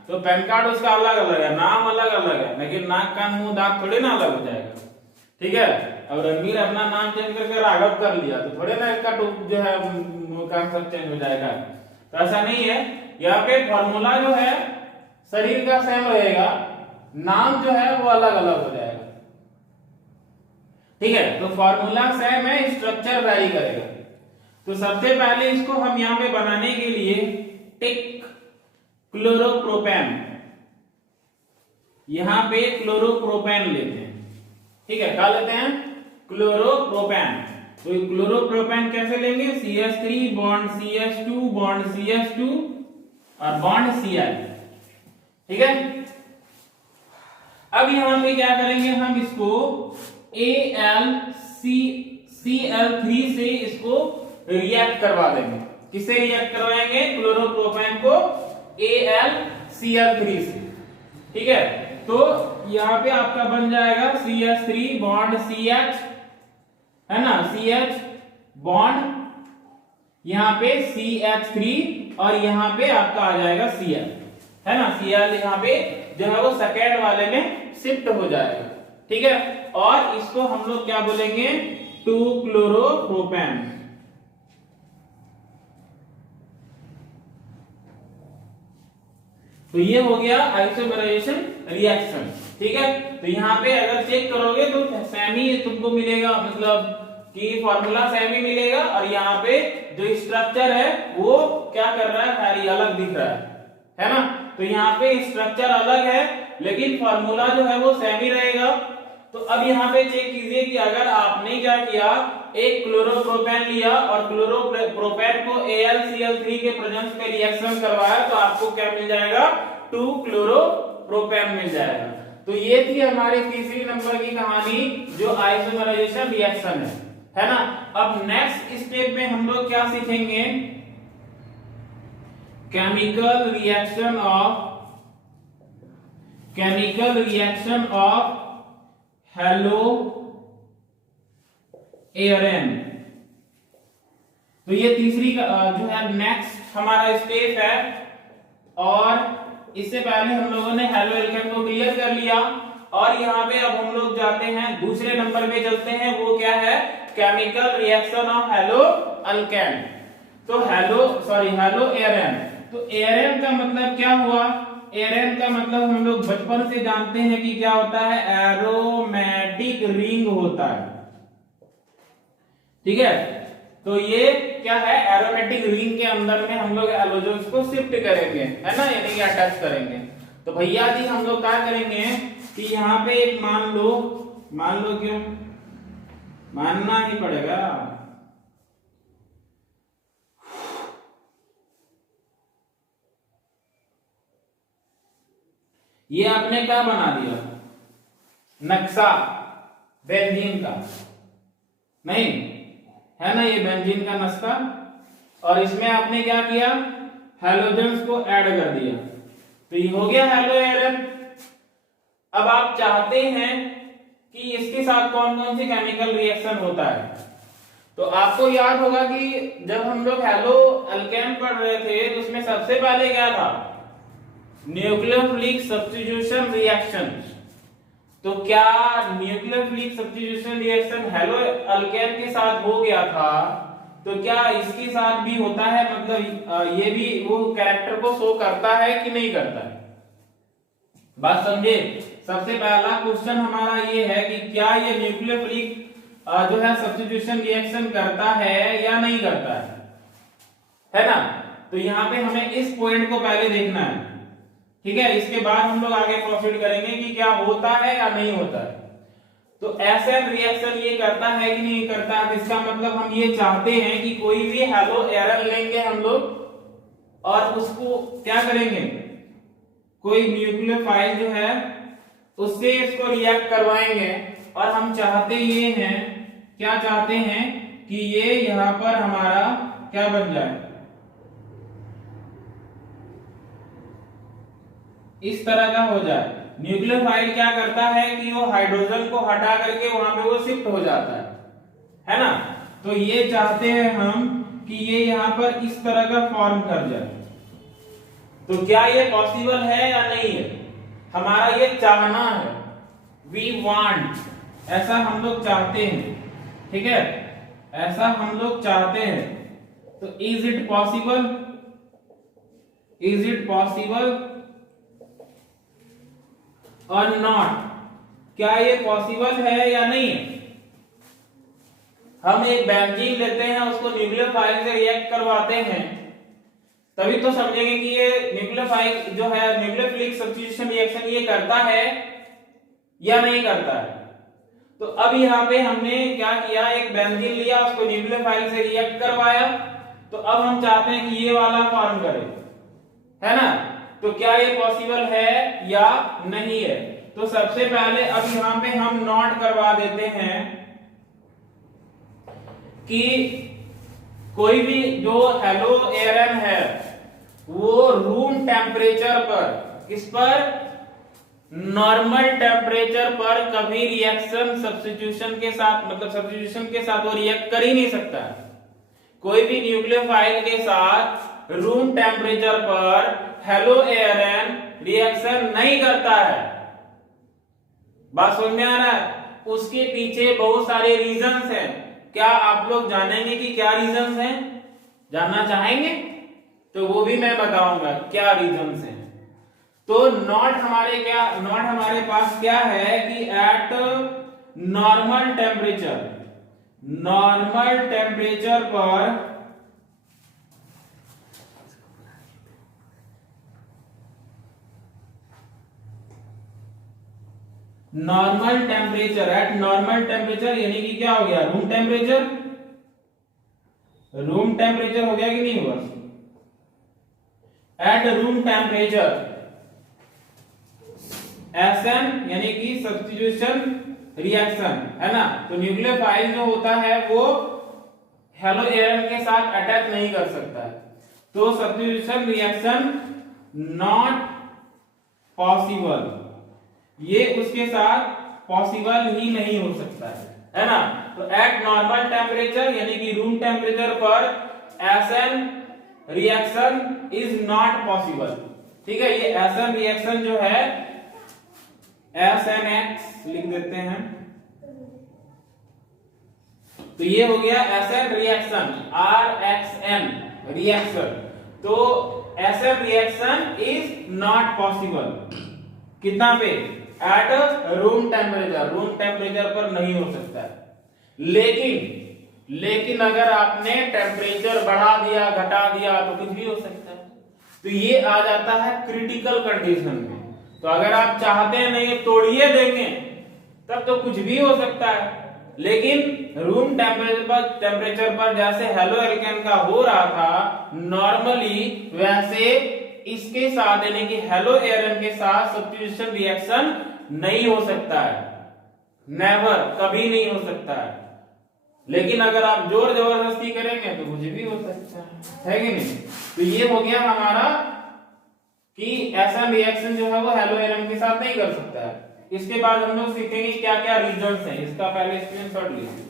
तो पैन कार्ड उसका अलग अलग है, नाम अलग अलग है, लेकिन नाक कान मुंह दांत थोड़े ना अलग हो जाएगा। ठीक है, अब रणवीर अपना नाम चेंज करके राघव कर लिया, तो थोड़े ना इसका जो है काम सब चेंज हो जाएगा। तो ऐसा नहीं है, यहाँ पे फॉर्मूला जो है शरीर का सेम रहेगा, नाम जो है वो अलग अलग हो जाएगा। ठीक है, तो फॉर्मूला सेम है, स्ट्रक्चर वैरी करेगा। तो सबसे पहले इसको हम यहां पे बनाने के लिए टेक क्लोरोप्रोपेन, यहां पे क्लोरोप्रोपेन लेते हैं। ठीक है, क्या लेते हैं? क्लोरोप्रोपेन। तो क्लोरोप्रोपेन कैसे लेंगे? CH3 bond CH2 bond CH2 और बॉन्ड Cl। ठीक है, अब यहां पे क्या करेंगे? हम इसको AlCl3 से इसको रिएक्ट करवा देंगे। किससे रिएक्ट करवाएंगे? क्लोरोप्रोपेन को AlCl3 से। ठीक है, तो यहां पे आपका बन जाएगा CH3 बॉन्ड CH, है ना, CH बॉन्ड यहां पे CH3, और यहां पे आपका आ जाएगा Cl, है ना। Cl यहां पे जो है वो सेकेंड वाले में शिफ्ट हो जाएगा। ठीक है, और इसको हम लोग क्या बोलेंगे? 2-क्लोरोप्रोपेन। तो ये हो गया आइसोमराइजेशन रिएक्शन। ठीक है, तो यहाँ पे अगर चेक करोगे तो सेम ही तुमको मिलेगा, मतलब कि फॉर्मूला सेम ही मिलेगा, और यहाँ पे जो स्ट्रक्चर है वो क्या कर रहा है? सारी अलग दिख रहा है ना। तो यहाँ पे स्ट्रक्चर अलग है, लेकिन फॉर्मूला जो है वो सेम ही रहेगा। तो अब यहाँ पे चेक कीजिए कि अगर आपने क्या किया, एक क्लोरोप्रोपेन लिया और क्लोरोप्रोपेन को AlCl3 के प्रेजेंस में रिएक्शन करवाया, तो आपको क्या मिल जाएगा? 2-क्लोरोप्रोपेन मिल जाएगा। तो ये थी हमारी तीसरी नंबर की कहानी जो आइसोमराइजेशन रिएक्शन है ना। अब नेक्स्ट स्टेप में हम लोग क्या सीखेंगे, केमिकल रिएक्शन ऑफ हेलो एयरन। तो ये तीसरी जो है नेक्स्ट हमारा स्टेप है। और इससे पहले हम लोगों ने हेलो एल्केन को क्लियर कर लिया और यहाँ पे अब हम लोग जाते हैं दूसरे नंबर पे चलते हैं, वो क्या है, chemical reaction of hello alkane. तो हेलो एयरन। तो एयरन का मतलब क्या हुआ, एयरन का मतलब हम लोग बचपन से जानते हैं कि क्या होता है, एरोमेटिक रिंग होता है, ठीक है। तो ये क्या है, एरोमेटिक रिंग के अंदर में हम लोग हैलोजन्स को शिफ्ट करेंगे, है ना, यानी कि अटैच करेंगे। तो भैया जी हम लोग क्या करेंगे कि यहाँ पे एक मान लो क्यों मानना ही पड़ेगा, ये आपने क्या बना दिया, नक्शा बेंजीन का, नहीं है ना, ये बेंजीन का नक्शा, और इसमें आपने क्या किया, हैलोजन्स को ऐड कर दिया, तो ये हो गया हेलो एयरन। अब आप चाहते हैं कि इसके साथ कौन कौन सी केमिकल रिएक्शन होता है, तो आपको याद होगा कि जब हम लोग हेलो अल्केन पढ़ रहे थे तो उसमें सबसे पहले क्या था, न्यूक्लियोफिलिक सब्स्टिट्यूशन रिएक्शन। तो क्या nucleophilic substitution reaction hello alkane के साथ हो गया था, तो क्या इसके साथ भी होता है, मतलब ये भी वो कैरेक्टर को शो करता है कि नहीं करता है, बात समझे। सबसे पहला क्वेश्चन हमारा ये है कि क्या ये न्यूक्लियोफिलिक जो है सब्स्टिट्यूशन रिएक्शन करता है या नहीं करता है ना। तो यहाँ पे हमें इस पॉइंट को पहले देखना है, ठीक है, इसके बाद हम लोग आगे प्रोसीड करेंगे कि क्या होता है या नहीं होता है। तो एसएन रिएक्शन ये करता है कि नहीं करता है, इसका मतलब हम ये चाहते हैं कि कोई भी हेलो एयरन लेंगे हम लोग और उसको क्या करेंगे, कोई न्यूक्लियोफाइल जो है उससे इसको रिएक्ट करवाएंगे, और हम चाहते ये हैं, क्या चाहते हैं कि ये यहां पर हमारा क्या बन जाए, इस तरह का हो जाए। न्यूक्लियोफाइल क्या करता है कि वो हाइड्रोजन को हटा करके वहां पे वो शिफ्ट हो जाता है ना। तो ये चाहते हैं हम कि ये यहां पर इस तरह का फॉर्म कर जाए। तो क्या ये पॉसिबल है या नहीं है, हमारा ये चाहना है, वी वांट, ऐसा हम लोग चाहते हैं, ठीक है, ऐसा हम लोग चाहते हैं। तो इज इट पॉसिबल और नॉट, क्या ये पॉसिबल है या नहीं है। हम एक बेंजीन लेते हैं, उसको न्यूक्लियोफाइल से रिएक्ट करवाते हैं, तभी तो समझेंगे कि ये न्यूक्लियोफाइल जो है न्यूक्लियोफिलिक सब्स्टिट्यूशन रिएक्शन ये करता है या नहीं करता है। तो अब यहाँ पे हमने क्या किया, एक बेंजीन लिया, उसको न्यूक्लियोफाइल से रिएक्ट करवाया, तो अब हम चाहते हैं कि ये वाला फॉर्म करे, है ना। तो क्या ये पॉसिबल है या नहीं है। तो सबसे पहले अब यहां पे हम नोट करवा देते हैं कि कोई भी जो हेलो एयरन है वो रूम टेम्परेचर पर, किस पर, नॉर्मल टेम्परेचर पर कभी रिएक्शन सब्स्टिट्यूशन के साथ, मतलब सब्स्टिट्यूशन के साथ वो रिएक्ट कर ही नहीं सकता। कोई भी न्यूक्लियोफाइल के साथ रूम टेम्परेचर पर हेलो एयरन रिएक्शन नहीं करता है, बात समझ में आ रहा है। उसके पीछे बहुत सारे रीजंस हैं, क्या आप लोग जानेंगे कि क्या रीजंस हैं, जानना चाहेंगे तो वो भी मैं बताऊंगा क्या रीजंस हैं। तो नॉट हमारे पास क्या है कि एट नॉर्मल टेम्परेचर पर normal temperature, eight normal temperature यानी कि क्या हो गया, रूम टेम्परेचर हो गया कि नहीं हुआ। एट रूम टेम्परेचर एसएन यानी कि सब्स्टिट्यूशन रिएक्शन, है ना। तो न्यूक्लियोफाइल जो होता है वो हेलोएरन के साथ अटैच नहीं कर सकता है, तो सब्स्टिट्यूशन रिएक्शन नॉट पॉसिबल, ये उसके साथ पॉसिबल ही नहीं हो सकता है ना। तो एट नॉर्मल टेम्परेचर यानी कि रूम टेम्परेचर पर SN reaction is not possible. ठीक है, ये एसएन रिएक्शन जो है SNX लिख देते हैं, तो ये हो गया SN रिएक्शन, RXN रिएक्शन। तो SN reaction is not possible कितना पे, at room temperature, room temperature पर नहीं हो सकता है। लेकिन अगर आपने टेम्परेचर बढ़ा दिया घटा दिया तो कुछ भी हो सकता है। तो ये आ जाता है क्रिटिकल कंडीशन में। तो अगर आप चाहते हैं नहीं तोड़िए देंगे तब तो कुछ भी हो सकता है, लेकिन रूम टेम्परेचर पर जैसे हेलो एल्केन का हो रहा था नॉर्मली, वैसे इसके साथ यानी कि हेलो एरन के साथ सब्स्टिट्यूशन रिएक्शन नहीं हो सकता है, नेवर, कभी नहीं हो सकता है। लेकिन अगर आप जोर जबरदस्ती करेंगे तो कुछ भी हो सकता है कि नहीं। तो ये हो गया हमारा कि ऐसा रिएक्शन जो है वो हेलो एरन के साथ नहीं कर सकता है। इसके बाद हम लोग सीखेंगे क्या क्या रीजंस हैं, इसका पहले स्क्रीनशॉट लीजिए।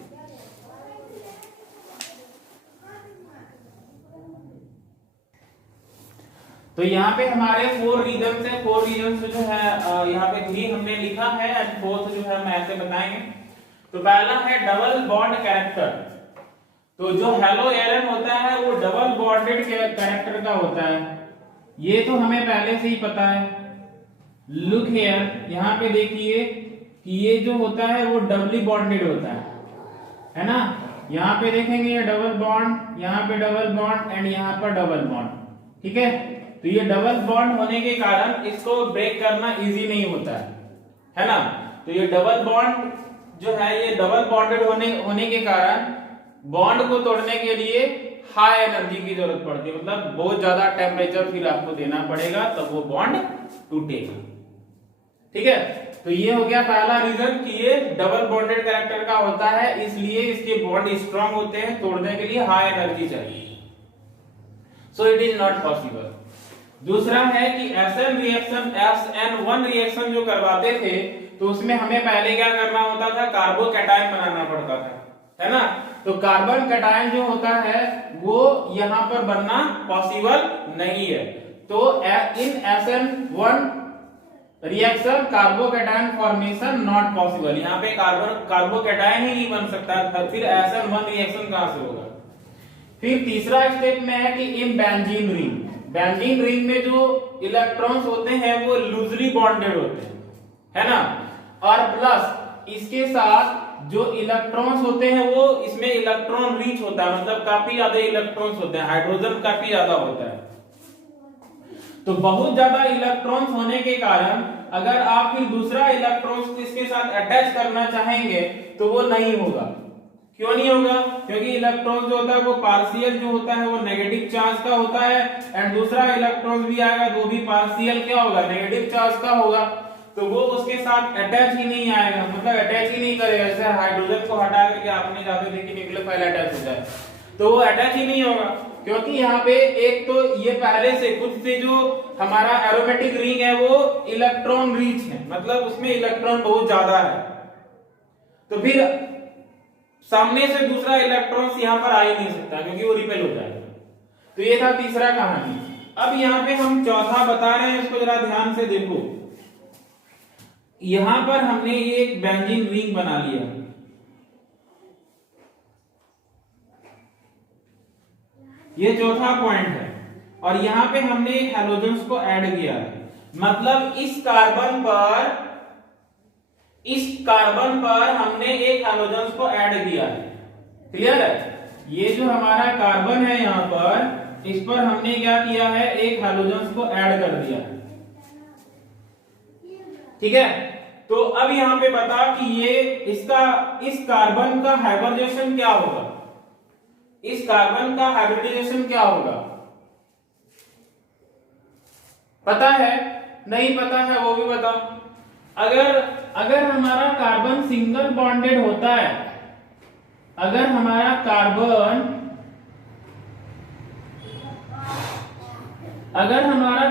तो यहाँ पे हमारे 4 रीजंस है, 4 रीजंस जो है यहाँ पे 3 हमने लिखा है एंड 4th जो है हम ऐसे बताएंगे। तो पहला है डबल बॉन्ड कैरेक्टर। तो जो हेलो एरन होता है वो डबल बॉन्डेड कैरेक्टर का होता है, ये तो हमें पहले से ही पता है। लुक हियर, यहाँ पे देखिए कि ये जो होता है वो डबली बॉन्डेड होता है ना। यहाँ पे देखेंगे ये डबल बॉन्ड, यहाँ पे डबल बॉन्ड एंड यहाँ पर डबल बॉन्ड, ठीक है। तो ये डबल बॉन्ड होने के कारण इसको ब्रेक करना इजी नहीं होता है ना। तो ये डबल बॉन्ड जो है ये डबल बॉन्डेड होने के कारण बॉन्ड को तोड़ने के लिए हाई एनर्जी की जरूरत पड़ती है, मतलब बहुत ज्यादा टेम्परेचर फिर आपको देना पड़ेगा तब वो बॉन्ड टूटेगा। ठीक है, तो ये हो गया पहला रीजन कि ये डबल बॉन्डेड कैरेक्टर का होता है, इसलिए इसके बॉन्ड स्ट्रांग होते हैं, तोड़ने के लिए हाई एनर्जी चाहिए, so it is not possible. दूसरा है कि SN रिएक्शन, SN1 रिएक्शन जो करवाते थे तो उसमें हमें पहले क्या करना होता था, कार्बोकैटायन बनाना पड़ता था, है ना। तो कार्बन कैटायन जो होता है वो यहां पर बनना पॉसिबल नहीं है। तो इन SN1 reaction carbocation formation not possible, यहाँ पे कार्बोकैटायन ही नहीं बन सकता, फिर SN1 रिएक्शन कहां से होगा। फिर तीसरा स्टेप में है कि in benzene ring, benzene ring में जो इलेक्ट्रॉन्स होते हैं वो लूजली बॉन्डेड होते हैं, है ना। और प्लस इसके साथ जो इलेक्ट्रॉन्स होते हैं वो इसमें इलेक्ट्रॉन रिच होता है, मतलब काफी ज्यादा इलेक्ट्रॉन्स होते हैं, हाइड्रोजन काफी ज्यादा होता है। तो बहुत ज्यादा इलेक्ट्रॉन्स होने के कारण अगर आप फिर दूसरा इलेक्ट्रॉन्स इसके साथ अटैच करना चाहेंगे तो वो नहीं होगा। क्यों नहीं होगा, क्योंकि इलेक्ट्रॉन जो होता है वो पार्शियल जो होता है वो नेगेटिव चार्ज का होता है, एंड दूसरा इलेक्ट्रॉन भी आएगा तो वो भी पार्शियल क्या होगा, नेगेटिव चार्ज का होगा। तो वो उसके साथ अटैच ही नहीं आएगा, मतलब अटैच ही नहीं करेगा। जैसे हाइड्रोजन को हटा करके आपने चाहते थे कि न्यूक्लियोफाइल अटैच हो जाए, तो वो अटैच ही नहीं होगा, क्योंकि यहाँ पे एक तो ये पहले से खुद से जो हमारा एरोमेटिक रिंग है वो इलेक्ट्रॉन रिच है, मतलब उसमें इलेक्ट्रॉन बहुत ज्यादा है। तो फिर सामने से दूसरा इलेक्ट्रॉन यहाँ पर आ ही नहीं सकता क्योंकि वो रिपेल हो जाएगा। तो ये था तीसरा कहानी। अब यहाँ पे हम चौथा बता रहे हैं, इसको जरा ध्यान से देखो। यहां पर हमने ये एक बेंजीन रिंग बना लिया, ये चौथा पॉइंट है, और यहां पे हमने एक हैलोजन्स को ऐड किया है, मतलब इस कार्बन पर हमने एक हैलोजन्स को ऐड किया है। क्लियर है, ये जो हमारा कार्बन है यहां पर, इस पर हमने क्या किया है, एक हैलोजन्स को ऐड कर दिया है। ठीक है, तो अब यहां पे बता कि ये इस कार्बन का हाइब्रिडाइजेशन क्या होगा, इस कार्बन का हाइब्रिडाइजेशन क्या होगा, पता है? नहीं पता है वो भी बताओ। अगर अगर हमारा कार्बन सिंगल बॉन्डेड होता है, अगर हमारा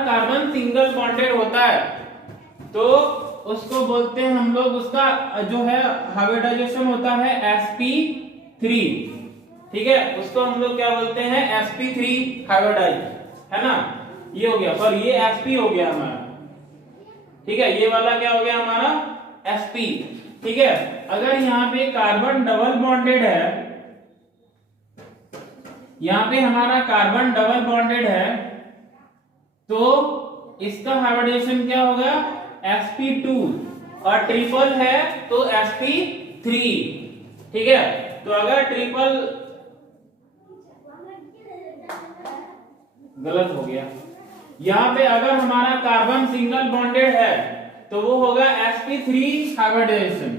कार्बन सिंगल बॉन्डेड होता है तो उसको बोलते हैं हम लोग, उसका जो है हाइब्रिडाइजेशन होता है sp3, ठीक है, उसको हम लोग क्या बोलते हैं, sp3 हाइब्रिडाइज, है ना, ये हो गया, पर ये sp हो गया हमारा, ठीक है, ये वाला क्या हो गया हमारा sp, ठीक है। अगर यहाँ पे कार्बन डबल बॉन्डेड है, यहाँ पे हमारा कार्बन डबल बॉन्डेड है, तो इसका हाइब्रिडाइजेशन क्या होगा, sp2, और ट्रिपल है तो sp3, ठीक है। तो अगर ट्रिपल, गलत हो गया, यहाँ पे अगर हमारा कार्बन सिंगल बॉन्डेड है तो वो होगा sp3 हाइब्रिडाइजेशन,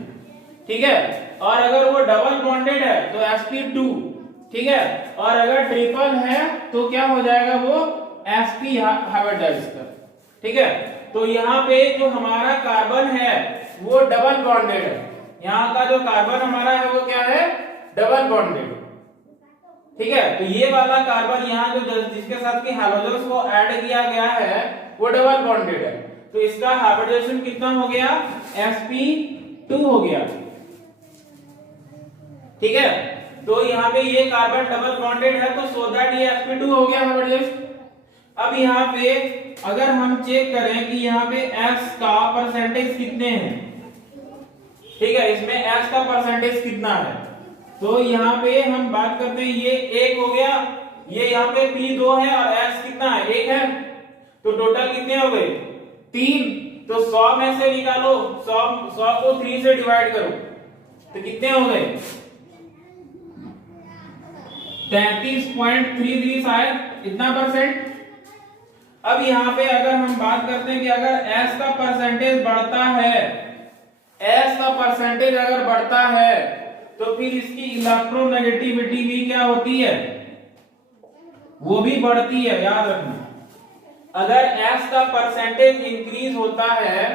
ठीक है, और अगर वो डबल बॉन्डेड है तो sp2, ठीक है, और अगर ट्रिपल है तो क्या हो जाएगा, वो sp हाइब्रिडाइजेशन, ठीक है। तो यहाँ पे जो हमारा कार्बन है वो डबल बॉन्डेड है, यहाँ का जो कार्बन हमारा है वो क्या है, डबल बॉन्डेड, ठीक है। तो ये वाला कार्बन यहाँ जो जिसके साथ की हैलोजन्स को ऐड किया गया है वो डबल बॉन्डेड है, तो इसका हाइब्रिडाइजेशन कितना हो गया, sp2 हो गया, ठीक है। तो यहाँ पे ये कार्बन डबल बॉन्डेड है तो सो दैट ये sp2 हो गया हाइब्रिडाइजेशन। अब यहाँ पे अगर हम चेक करें कि यहाँ पे S का परसेंटेज कितने हैं, ठीक है, इसमें S का परसेंटेज कितना है, तो यहाँ पे हम बात करते हैं, ये 1 हो गया, ये यहाँ पे P2 है और S कितना है, 1 है, तो टोटल कितने हो गए, 3, तो 100 में से निकालो, 100 को 3 से डिवाइड करो तो कितने हो गए, 33.33 शायद इतना परसेंट। अब यहाँ पे अगर हम बात करते हैं कि अगर S का परसेंटेज बढ़ता है, S का परसेंटेज अगर बढ़ता है तो फिर इसकी इलेक्ट्रोनेगेटिविटी भी क्या होती है, वो भी बढ़ती है, याद रखना। अगर S का परसेंटेज इंक्रीज होता है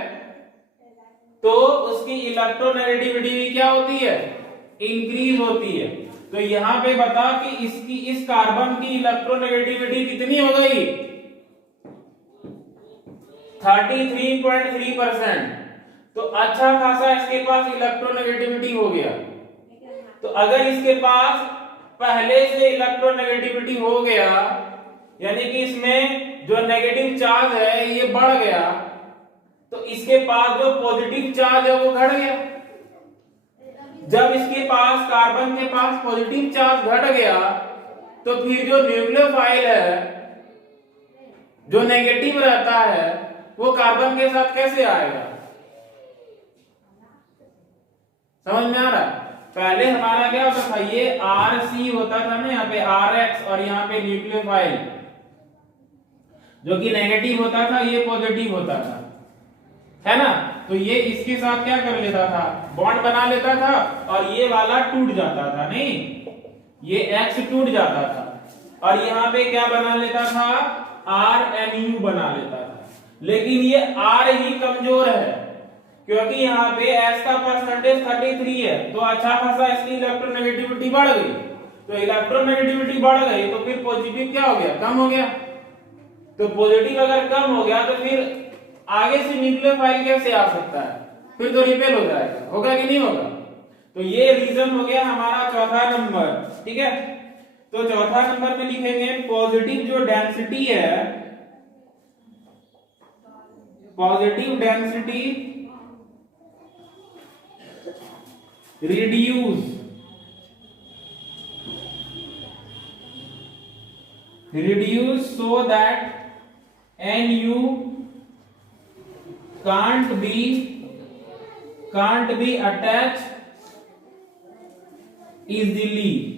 तो उसकी इलेक्ट्रोनेगेटिविटी भी क्या होती है, इंक्रीज होती है। तो यहाँ पे बता कि इसकी इस कार्बन की इलेक्ट्रोनेगेटिविटी कितनी हो गई, 33.3%, तो अच्छा खासा इसके पास इलेक्ट्रोनेगेटिविटी हो गया। तो अगर इसके पास पहले से इलेक्ट्रोनेगेटिविटी हो गया, यानी कि इसमें जो नेगेटिव चार्ज है ये बढ़ गया, तो इसके पास जो पॉजिटिव चार्ज है वो घट गया। जब इसके पास कार्बन के पास पॉजिटिव चार्ज घट गया तो फिर जो न्यूक्लियोफाइल है, जो नेगेटिव रहता है, वो कार्बन के साथ कैसे आएगा, समझ में आ रहा है। पहले हमारा क्या होता था, ये Rc होता था ना, यहाँ पे Rx, और यहाँ पे न्यूक्लियोफाइल जो कि नेगेटिव होता था, ये पॉजिटिव होता था, है ना। तो ये इसके साथ क्या कर लेता था, बॉन्ड बना लेता था, और ये वाला टूट जाता था, नहीं, ये X टूट जाता था, और यहाँ पे क्या बना लेता था, RMU बना लेता था। लेकिन ये R ही कमजोर है, क्योंकि यहाँ पे S का परसेंटेज 33 है, तो अच्छा खासा इसकी इलेक्ट्रोनेगेटिविटी बढ़ गई। तो इलेक्ट्रोनेगेटिविटी बढ़ गई तो फिर पॉजिटिव क्या हो गया, कम हो गया। तो पॉजिटिव अगर कम हो गया तो फिर आगे से न्यूक्लियोफाइल कैसे आ सकता है, फिर तो रिपेल हो जाएगा, होगा कि नहीं होगा। तो ये रीजन हो गया हमारा चौथा नंबर, ठीक है। तो चौथा नंबर में लिखेंगे पॉजिटिव जो डेंसिटी है, positive density reduce so that Nu can't be attached easily।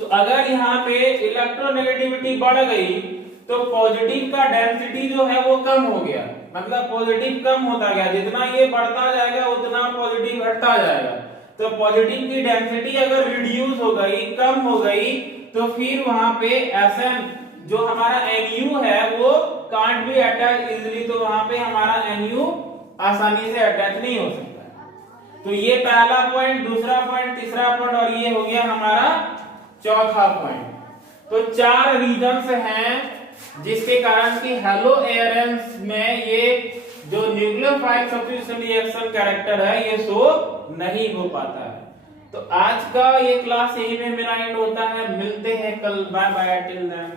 तो अगर यहाँ पे इलेक्ट्रोनेगेटिविटी बढ़ गई तो पॉजिटिव का डेंसिटी जो है वो कम हो गया, मतलब पॉजिटिव कम होता गया, जितना ये बढ़ता जाएगा उतना पॉजिटिव घटता जाएगा। तो पॉजिटिव की डेंसिटी अगर रिड्यूस हो गई, कम हो गई, तो फिर वहां पे Sn जो हमारा Nu है वो कांट बी अटैच इजीली, तो वहां पे हमारा NU आसानी से अटैच नहीं हो सकता है। तो ये पहला पॉइंट, दूसरा पॉइंट, तीसरा पॉइंट और ये हो गया हमारा चौथा पॉइंट। तो 4 रीजंस हैं जिसके कारण कि हेलो एयरेंस में ये जो न्यूक्लियोफाइल सब्स्टिट्यूशन रिएक्शन कैरेक्टर है ये शो नहीं हो पाता है। तो आज का ये क्लास यही में मेरा एंड होता है। मिलते हैं कल। Bye bye till then.